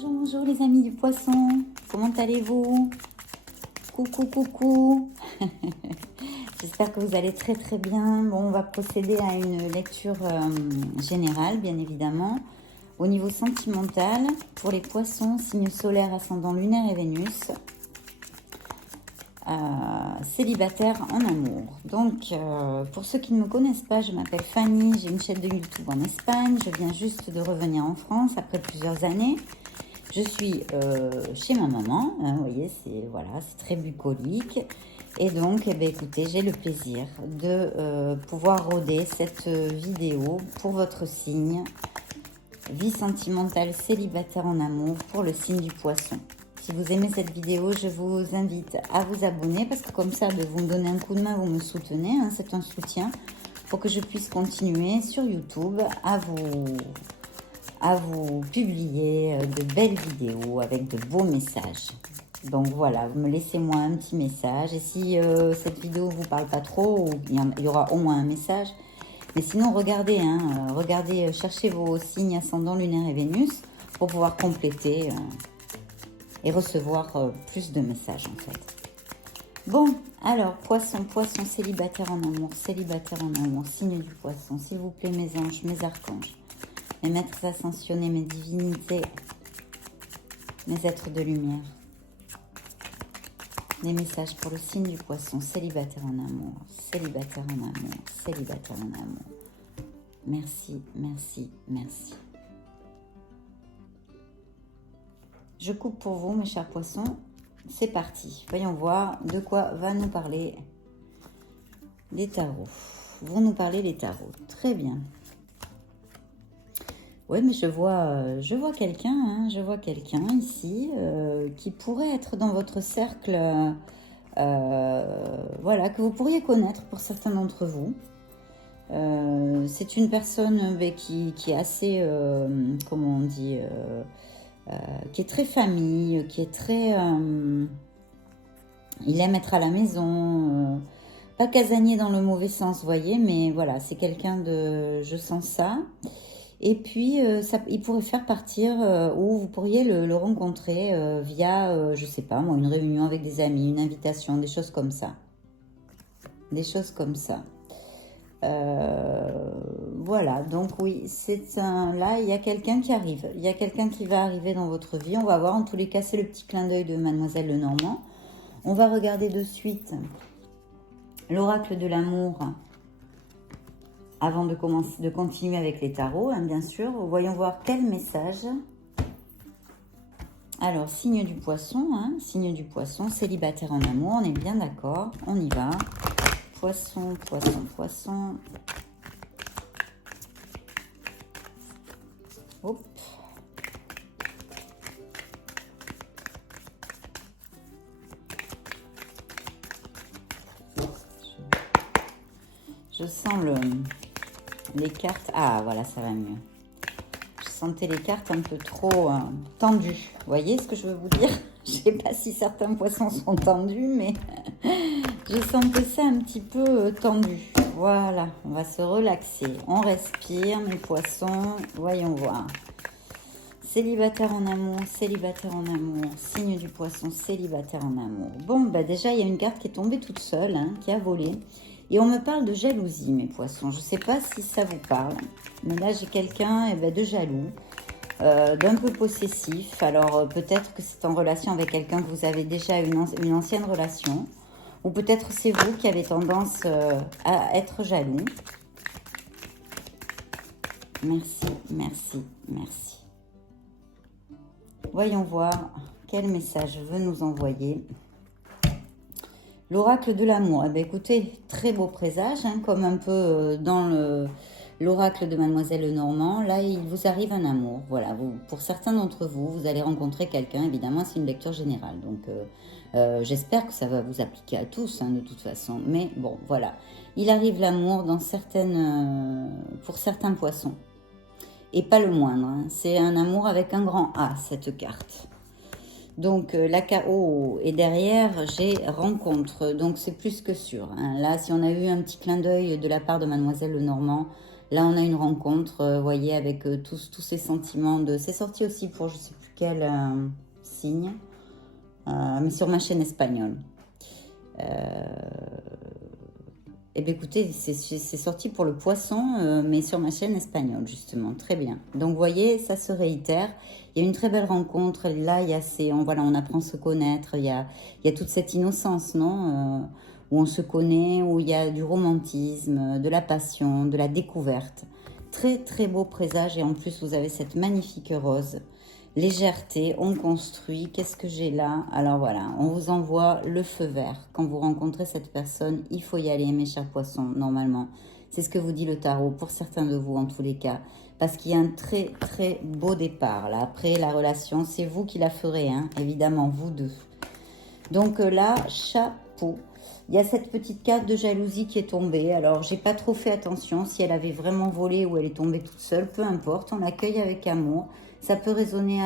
Bonjour, bonjour les amis du poisson, comment allez-vous? Coucou, coucou. J'espère que vous allez très très bien. Bon, on va procéder à une lecture générale, bien évidemment. Au niveau sentimental, pour les poissons, signe solaire, ascendant lunaire et Vénus, célibataire en amour. Donc, pour ceux qui ne me connaissent pas, je m'appelle Fanny, j'ai une chaîne de YouTube en Espagne. Je viens juste de revenir en France après plusieurs années. Je suis chez ma maman, hein, vous voyez, c'est voilà, c'est très bucolique. Et donc, eh bien, écoutez, j'ai le plaisir de pouvoir roder cette vidéo pour votre signe. Vie sentimentale, célibataire en amour pour le signe du poisson. Si vous aimez cette vidéo, je vous invite à vous abonner parce que comme ça, vous me donnez un coup de main, vous me soutenez, hein, c'est un soutien pour que je puisse continuer sur YouTube à vous publier de belles vidéos avec de beaux messages. Donc voilà, vous me laissez moi un petit message. Et si cette vidéo ne vous parle pas trop, il y aura au moins un message. Mais sinon, regardez, regardez, cherchez vos signes ascendant lunaire et Vénus pour pouvoir compléter et recevoir plus de messages en fait. Bon, alors, poisson, célibataire en amour, signe du poisson. S'il vous plaît, mes anges, mes archanges, mes maîtres ascensionnés, mes divinités, mes êtres de lumière. Les messages pour le signe du poisson, célibataire en amour, célibataire en amour, célibataire en amour. Merci, merci, merci. Je coupe pour vous, mes chers poissons. C'est parti. Voyons voir de quoi va nous parler les tarots. Vont nous parler les tarots. Très bien. Oui, mais je vois quelqu'un, je vois quelqu'un ici qui pourrait être dans votre cercle, voilà, que vous pourriez connaître pour certains d'entre vous. C'est une personne qui est assez, comment on dit, qui est très famille, qui est très... il aime être à la maison, pas casanier dans le mauvais sens, vous voyez, mais voilà, c'est quelqu'un de... Je sens ça. Et puis, il pourrait faire partir, ou vous pourriez le rencontrer via, je sais pas moi, une réunion avec des amis, une invitation, des choses comme ça. Des choses comme ça. Voilà, donc oui, là, il y a quelqu'un qui arrive. Il y a quelqu'un qui va arriver dans votre vie. On va voir, en tous les cas, c'est le petit clin d'œil de Mademoiselle Lenormand. On va regarder de suite l'oracle de l'amour avant de continuer avec les tarots, hein, bien sûr. Voyons voir quel message. Alors, signe du poisson, célibataire en amour, on est bien d'accord, on y va. Poisson, poisson, poisson. Hop. Je sens les cartes. Ah, voilà, ça va mieux. Je sentais les cartes un peu trop tendues. Vous voyez ce que je veux vous dire? Je ne sais pas si certains poissons sont tendus, mais je sentais ça un petit peu tendu. Voilà, on va se relaxer. On respire, mes poissons. Voyons voir. Célibataire en amour, signe du poisson, célibataire en amour. Bon, bah déjà, il y a une carte qui est tombée toute seule, qui a volé. Et on me parle de jalousie, mes poissons. Je ne sais pas si ça vous parle. Mais là, j'ai quelqu'un de jaloux, d'un peu possessif. Alors, peut-être que c'est en relation avec quelqu'un que vous avez déjà une ancienne relation. Ou peut-être c'est vous qui avez tendance à être jaloux. Merci, merci, merci. Voyons voir quel message veut nous envoyer l'oracle de l'amour. Eh bien, écoutez, très beau présage, comme un peu dans l'oracle de Mademoiselle Lenormand. Là, il vous arrive un amour. Voilà, pour certains d'entre vous, vous allez rencontrer quelqu'un. Évidemment, c'est une lecture générale. Donc, j'espère que ça va vous appliquer à tous, de toute façon. Mais bon, voilà. Il arrive l'amour pour certains poissons. Et pas le moindre. C'est un amour avec un grand A, cette carte. Donc, la KO est derrière, j'ai rencontre. Donc, c'est plus que sûr. Là, si on a eu un petit clin d'œil de la part de Mademoiselle Lenormand, là, on a une rencontre, vous voyez, avec tous ces sentiments. C'est sorti aussi pour je ne sais plus quel signe, mais sur ma chaîne espagnole. Eh bien, écoutez, c'est sorti pour le poisson, mais sur ma chaîne espagnole, justement. Très bien. Donc, vous voyez, ça se réitère. Il y a une très belle rencontre. Là, il y a voilà, on apprend à se connaître. Il y a toute cette innocence, non où on se connaît, où il y a du romantisme, de la passion, de la découverte. Très, très beau présage. Et en plus, vous avez cette magnifique rose. Légèreté, on construit. Qu'est-ce que j'ai là? Alors voilà, on vous envoie le feu vert. Quand vous rencontrez cette personne, il faut y aller, mes chers poissons, normalement. C'est ce que vous dit le tarot, pour certains de vous en tous les cas. Parce qu'il y a un très très beau départ. Là, après la relation, c'est vous qui la ferez, hein, évidemment, vous deux. Donc là, chapeau. Il y a cette petite carte de jalousie qui est tombée. Alors, j'ai pas trop fait attention si elle avait vraiment volé ou elle est tombée toute seule. Peu importe, on l'accueille avec amour. Ça peut résonner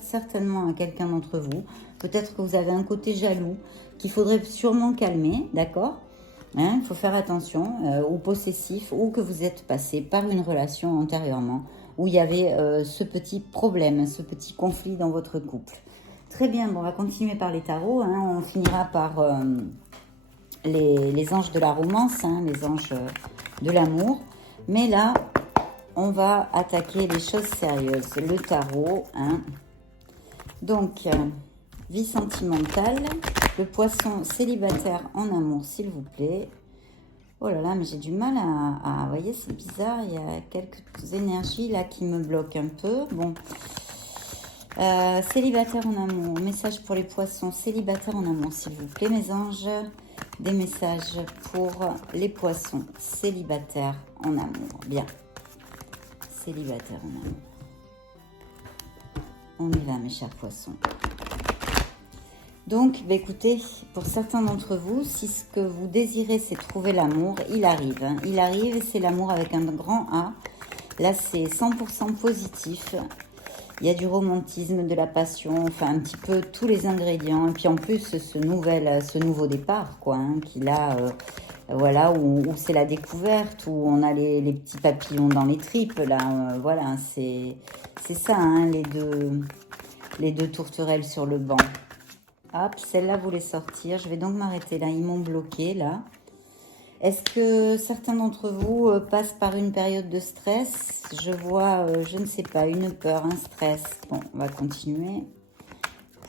certainement à quelqu'un d'entre vous. Peut-être que vous avez un côté jaloux qu'il faudrait sûrement calmer, d'accord? Il faut faire attention, ou possessif, ou que vous êtes passé par une relation antérieurement où il y avait ce petit problème, ce petit conflit dans votre couple. Très bien, bon, on va continuer par les tarots. On finira par les anges de la romance, les anges de l'amour. Mais là, on va attaquer les choses sérieuses. Le tarot, Donc, vie sentimentale. Le poisson célibataire en amour, s'il vous plaît. Oh là là, mais j'ai du mal à... Vous voyez, c'est bizarre. Il y a quelques énergies là qui me bloquent un peu. Bon. Célibataire en amour. Message pour les poissons célibataires en amour, s'il vous plaît, mes anges. Des messages pour les poissons célibataires en amour. Bien. Célibataire en amour. On y va, mes chers poissons. Donc, écoutez, pour certains d'entre vous, si ce que vous désirez, c'est trouver l'amour, il arrive. Il arrive, c'est l'amour avec un grand A. Là, c'est 100% positif. Il y a du romantisme, de la passion, enfin un petit peu tous les ingrédients. Et puis en plus, ce nouveau départ, quoi, qu'il a... voilà, où c'est la découverte, où on a les petits papillons dans les tripes, là, voilà, c'est ça, les deux tourterelles sur le banc. Hop, celle-là voulait sortir, je vais donc m'arrêter là, ils m'ont bloqué, là. Est-ce que certains d'entre vous passent par une période de stress? Je vois, je ne sais pas, une peur, un stress. Bon, on va continuer.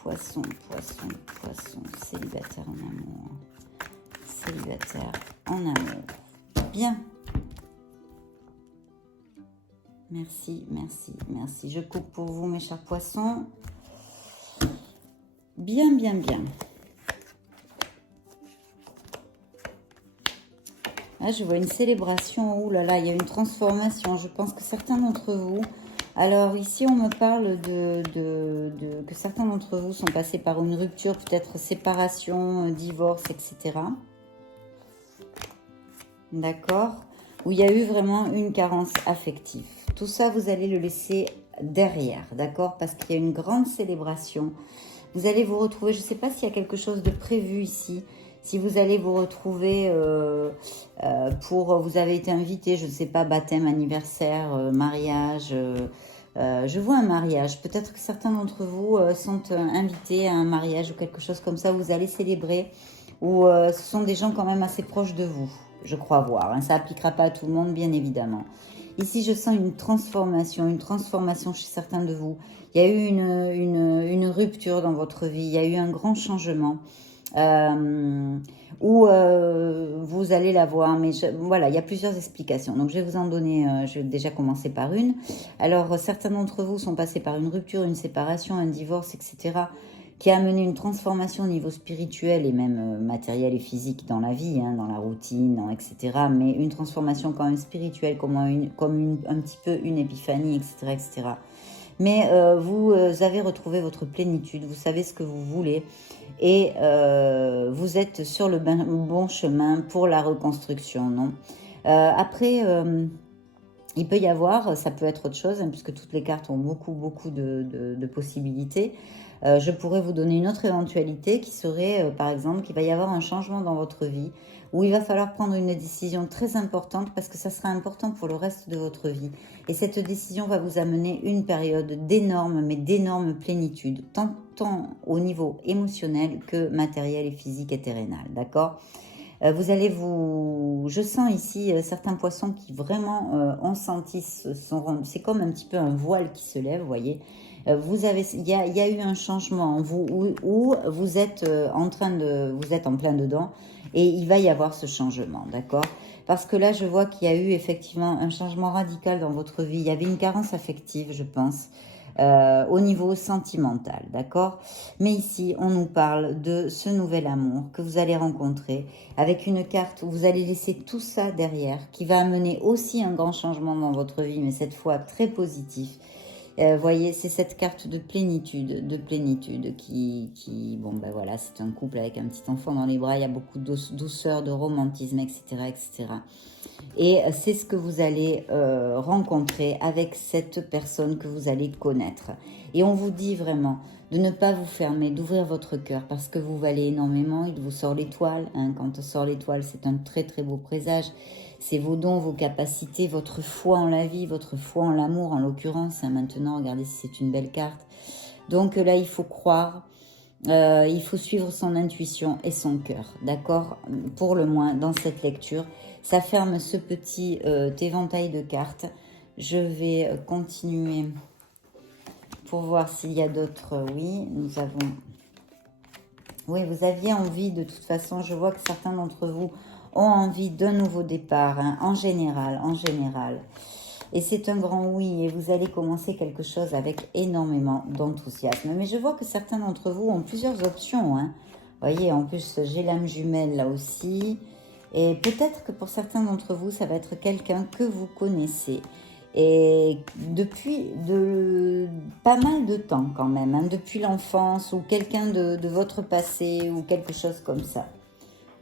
Poisson, poisson, poisson, célibataire en amour. Célibataire en amour. Bien. Merci, merci, merci. Je coupe pour vous, mes chers poissons. Bien, bien, bien. Là, je vois une célébration. Ouh là là, il y a une transformation. Je pense que certains d'entre vous... Alors, ici, on me parle que certains d'entre vous sont passés par une rupture, peut-être séparation, divorce, etc. D'accord? Où il y a eu vraiment une carence affective. Tout ça, vous allez le laisser derrière, d'accord? Parce qu'il y a une grande célébration. Vous allez vous retrouver, je ne sais pas s'il y a quelque chose de prévu ici. Si vous allez vous retrouver vous avez été invité, je ne sais pas, baptême, anniversaire, mariage. Je vois un mariage. Peut-être que certains d'entre vous sont invités à un mariage ou quelque chose comme ça où vous allez célébrer. Ou ce sont des gens quand même assez proches de vous, je crois voir. Ça n'appliquera pas à tout le monde, bien évidemment. Ici, je sens une transformation chez certains de vous. Il y a eu une rupture dans votre vie, il y a eu un grand changement. Où vous allez la voir, mais voilà, il y a plusieurs explications. Donc, je vais vous en donner, je vais déjà commencer par une. Alors, certains d'entre vous sont passés par une rupture, une séparation, un divorce, etc., qui a amené une transformation au niveau spirituel et même matériel et physique dans la vie, dans la routine, etc., mais une transformation quand même spirituelle, comme un petit peu une épiphanie, etc., etc. Mais vous avez retrouvé votre plénitude, vous savez ce que vous voulez et vous êtes sur le bon chemin pour la reconstruction, non? Après, il peut y avoir, ça peut être autre chose, puisque toutes les cartes ont beaucoup de possibilités. Je pourrais vous donner une autre éventualité qui serait, par exemple, qu'il va y avoir un changement dans votre vie où il va falloir prendre une décision très importante parce que ça sera important pour le reste de votre vie. Et cette décision va vous amener une période d'énorme, mais d'énorme plénitude, tant au niveau émotionnel que matériel et physique et terrénal, d'accord ? Vous allez je sens ici certains poissons qui vraiment ont senti, c'est comme un petit peu un voile qui se lève, vous voyez. Il y a eu un changement en vous où vous êtes vous êtes en plein dedans et il va y avoir ce changement, d'accord? Parce que là, je vois qu'il y a eu effectivement un changement radical dans votre vie. Il y avait une carence affective, je pense. Au niveau sentimental, d'accord? Mais ici, on nous parle de ce nouvel amour que vous allez rencontrer avec une carte où vous allez laisser tout ça derrière, qui va amener aussi un grand changement dans votre vie, mais cette fois très positif. Voyez, c'est cette carte de plénitude bon ben voilà, c'est un couple avec un petit enfant dans les bras, il y a beaucoup de douceur, de romantisme, etc., etc. Et c'est ce que vous allez rencontrer avec cette personne que vous allez connaître. Et on vous dit vraiment de ne pas vous fermer, d'ouvrir votre cœur parce que vous valez énormément. Il vous sort l'étoile. Hein. Quand on sort l'étoile, c'est un très très beau présage. C'est vos dons, vos capacités, votre foi en la vie, votre foi en l'amour en l'occurrence. Hein, maintenant, regardez si c'est une belle carte. Donc là, il faut croire. Il faut suivre son intuition et son cœur, d'accord? Pour le moins, dans cette lecture. Ça ferme ce petit éventail de cartes. Je vais continuer pour voir s'il y a d'autres. Oui, nous avons... Oui, vous aviez envie, de toute façon, je vois que certains d'entre vous ont envie d'un nouveau départ, hein, en général. Et c'est un grand oui, et vous allez commencer quelque chose avec énormément d'enthousiasme. Mais je vois que certains d'entre vous ont plusieurs options. Hein. Vous voyez, en plus, j'ai l'âme jumelle là aussi. Et peut-être que pour certains d'entre vous, ça va être quelqu'un que vous connaissez. Et depuis pas mal de temps quand même, hein, depuis l'enfance, ou quelqu'un de votre passé, ou quelque chose comme ça.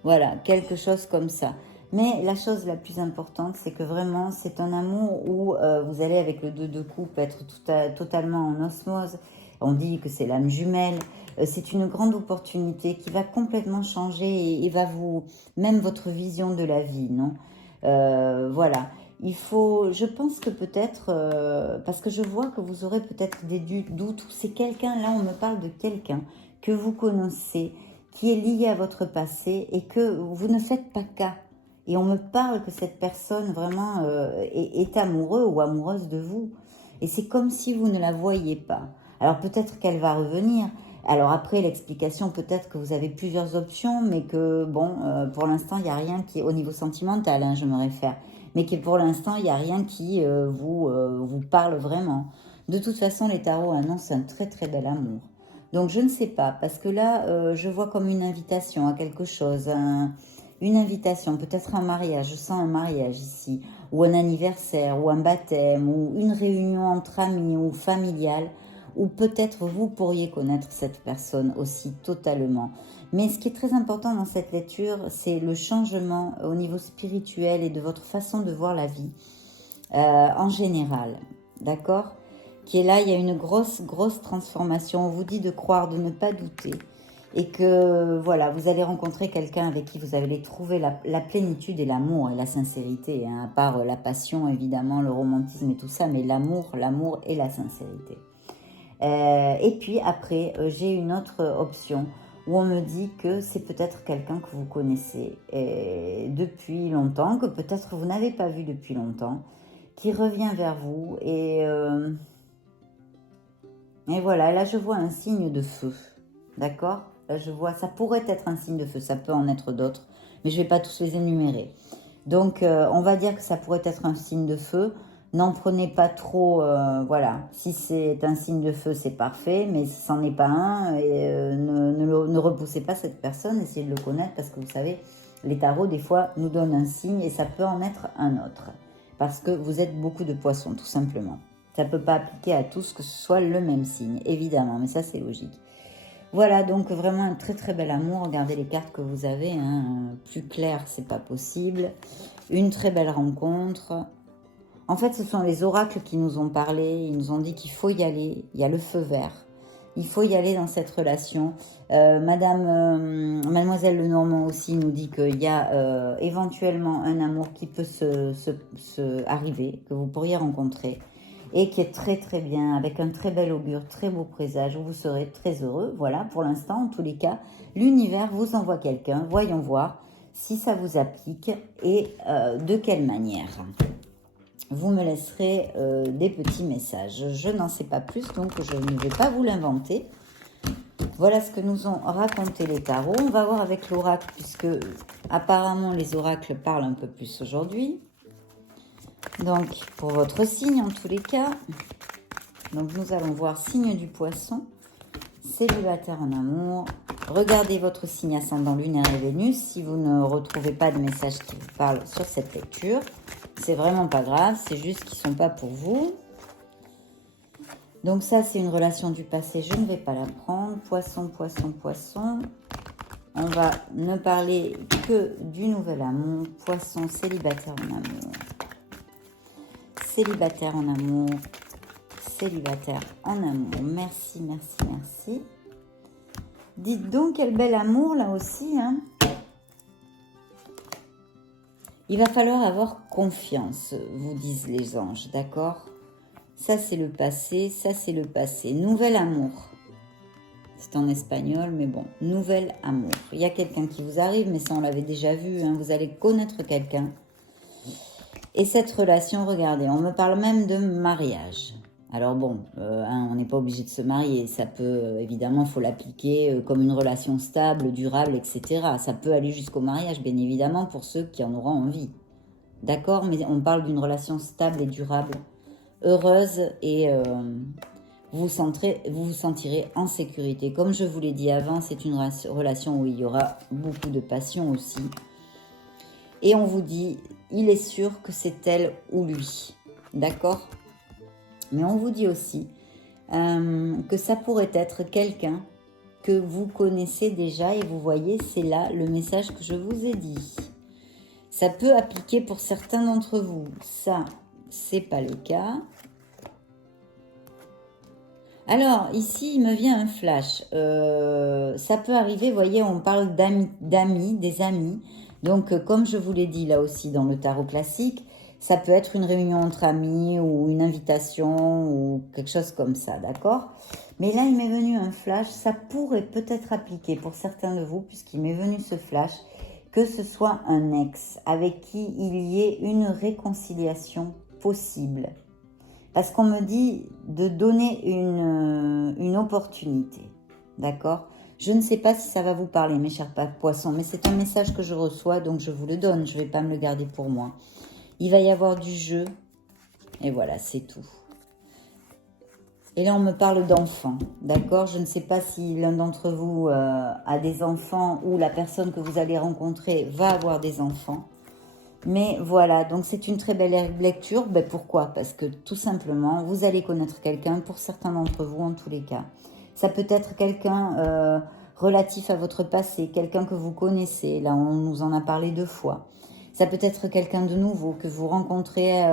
Voilà, quelque chose comme ça. Mais la chose la plus importante, c'est que vraiment, c'est un amour où vous allez, avec le 2 de coupe, être totalement en osmose. On dit que c'est l'âme jumelle. C'est une grande opportunité qui va complètement changer et va même votre vision de la vie, non? Voilà. Je pense que peut-être, parce que je vois que vous aurez peut-être des doutes, c'est quelqu'un, là on me parle de quelqu'un que vous connaissez, qui est lié à votre passé et que vous ne faites pas cas. Et on me parle que cette personne vraiment est amoureux ou amoureuse de vous. Et c'est comme si vous ne la voyiez pas. Alors peut-être qu'elle va revenir. Alors après, l'explication, peut-être que vous avez plusieurs options, mais que, bon, pour l'instant, il n'y a rien qui, au niveau sentimental, hein, je me réfère, mais que pour l'instant, il n'y a rien qui vous parle vraiment. De toute façon, les tarots annoncent un très très bel amour. Donc je ne sais pas, parce que là, je vois comme une invitation à quelque chose, une invitation, peut-être un mariage, je sens un mariage ici, ou un anniversaire, ou un baptême, ou une réunion entre amis ou familiale, ou peut-être vous pourriez connaître cette personne aussi totalement. Mais ce qui est très important dans cette lecture, c'est le changement au niveau spirituel et de votre façon de voir la vie en général, d'accord ? Qui est là, il y a une grosse transformation. On vous dit de croire, de ne pas douter. Et que, voilà, vous allez rencontrer quelqu'un avec qui vous allez trouver la plénitude et l'amour et la sincérité. Hein, à part la passion, évidemment, le romantisme et tout ça, mais l'amour et la sincérité. Et puis après, j'ai une autre option où on me dit que c'est peut-être quelqu'un que vous connaissez depuis longtemps, que peut-être vous n'avez pas vu depuis longtemps, qui revient vers vous et voilà, là je vois un signe de feu, d'accord? Là je vois, ça pourrait être un signe de feu, ça peut en être d'autres, mais je ne vais pas tous les énumérer. Donc on va dire que ça pourrait être un signe de feu. N'en prenez pas trop, voilà. Si c'est un signe de feu, c'est parfait, mais si c'en est pas un, ne repoussez pas cette personne, essayez de le connaître parce que vous savez, les tarots des fois nous donnent un signe et ça peut en être un autre. Parce que vous êtes beaucoup de poissons, tout simplement. Ça ne peut pas appliquer à tous que ce soit le même signe, évidemment, mais ça c'est logique. Voilà, donc vraiment un très très bel amour. Regardez les cartes que vous avez, hein. Plus clair, c'est pas possible. Une très belle rencontre. En fait, ce sont les oracles qui nous ont parlé. Ils nous ont dit qu'il faut y aller. Il y a le feu vert. Il faut y aller dans cette relation. Mademoiselle Lenormand aussi nous dit qu'il y a éventuellement un amour qui peut arriver, que vous pourriez rencontrer, et qui est très très bien, avec un très bel augure, très beau présage, où vous serez très heureux. Voilà, pour l'instant, en tous les cas, l'univers vous envoie quelqu'un. Voyons voir si ça vous applique et de quelle manière. Vous me laisserez des petits messages. Je n'en sais pas plus, donc je ne vais pas vous l'inventer. Voilà ce que nous ont raconté les tarots. On va voir avec l'oracle, puisque apparemment les oracles parlent un peu plus aujourd'hui. Donc, pour votre signe, en tous les cas. Donc, nous allons voir signe du poisson, célibataire en amour. Regardez votre signe ascendant lunaire et Vénus si vous ne retrouvez pas de message qui vous parle sur cette lecture. C'est vraiment pas grave, c'est juste qu'ils ne sont pas pour vous. Donc ça, c'est une relation du passé, je ne vais pas la prendre. Poisson, poisson, poisson. On va ne parler que du nouvel amour. Poisson, célibataire en amour. Célibataire en amour. Célibataire en amour. Merci, merci, merci. Dites donc, quel bel amour là aussi, hein. Il va falloir avoir confiance, vous disent les anges, d'accord? Ça, c'est le passé, ça, c'est le passé. Nouvel amour. C'est en espagnol, mais bon, nouvel amour. Il y a quelqu'un qui vous arrive, mais ça, on l'avait déjà vu, hein, vous allez connaître quelqu'un. Et cette relation, regardez, on me parle même de mariage. Alors bon, on n'est pas obligé de se marier. Ça peut, évidemment, il faut l'appliquer comme une relation stable, durable, etc. Ça peut aller jusqu'au mariage, bien évidemment, pour ceux qui en auront envie. D'accord? Mais on parle d'une relation stable et durable, heureuse, et vous vous sentirez en sécurité. Comme je vous l'ai dit avant, c'est une relation où il y aura beaucoup de passion aussi. Et on vous dit, il est sûr que c'est elle ou lui. D'accord? Mais on vous dit aussi que ça pourrait être quelqu'un que vous connaissez déjà et vous voyez, c'est là le message que je vous ai dit. Ça peut appliquer pour certains d'entre vous. Ça, c'est pas le cas. Alors, ici, il me vient un flash. Ça peut arriver, vous voyez, on parle d'amis, des amis. Donc, comme je vous l'ai dit là aussi dans le tarot classique, ça peut être une réunion entre amis ou une invitation ou quelque chose comme ça, d'accord? Mais là, il m'est venu un flash, ça pourrait peut-être appliquer pour certains de vous, puisqu'il m'est venu ce flash, que ce soit un ex avec qui il y ait une réconciliation possible. Parce qu'on me dit de donner une opportunité, d'accord? Je ne sais pas si ça va vous parler, mes chers poissons, mais c'est un message que je reçois, donc je vous le donne, je ne vais pas me le garder pour moi. Il va y avoir du jeu, et voilà, c'est tout. Et là, on me parle d'enfants, d'accord? Je ne sais pas si l'un d'entre vous a des enfants ou la personne que vous allez rencontrer va avoir des enfants. Mais voilà, donc c'est une très belle lecture. Ben pourquoi? Parce que tout simplement, vous allez connaître quelqu'un, pour certains d'entre vous en tous les cas. Ça peut être quelqu'un relatif à votre passé, quelqu'un que vous connaissez. Là, on nous en a parlé 2 fois. Ça peut être quelqu'un de nouveau que vous rencontrez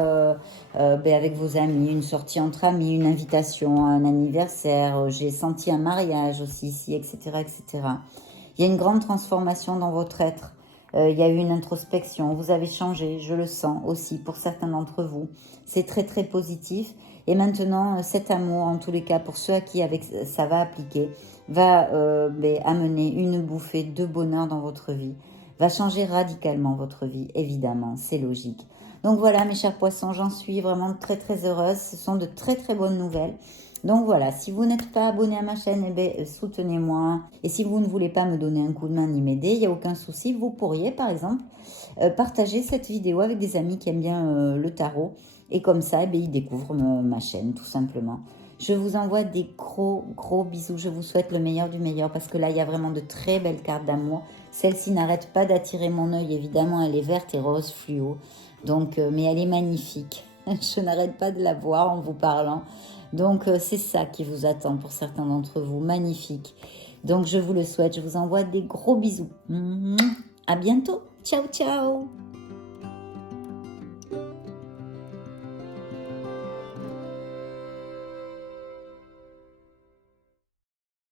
avec vos amis, une sortie entre amis, une invitation, un anniversaire. J'ai senti un mariage aussi ici, etc., etc. Il y a une grande transformation dans votre être. Il y a eu une introspection. Vous avez changé, je le sens aussi pour certains d'entre vous. C'est très, très positif. Et maintenant, cet amour, en tous les cas, pour ceux à qui ça va appliquer, va amener une bouffée de bonheur dans votre vie. Va changer radicalement votre vie, évidemment, c'est logique. Donc voilà, mes chers poissons, j'en suis vraiment très très heureuse. Ce sont de très très bonnes nouvelles. Donc voilà, si vous n'êtes pas abonné à ma chaîne, soutenez-moi. Et si vous ne voulez pas me donner un coup de main ni m'aider, il n'y a aucun souci. Vous pourriez, par exemple, partager cette vidéo avec des amis qui aiment bien le tarot. Et comme ça, ils découvrent ma chaîne, tout simplement. Je vous envoie des gros, gros bisous. Je vous souhaite le meilleur du meilleur parce que là, il y a vraiment de très belles cartes d'amour. Celle-ci n'arrête pas d'attirer mon œil. Évidemment, elle est verte et rose fluo. Donc, mais elle est magnifique. Je n'arrête pas de la voir en vous parlant. Donc, c'est ça qui vous attend pour certains d'entre vous. Magnifique. Donc, je vous le souhaite. Je vous envoie des gros bisous. À bientôt. Ciao, ciao.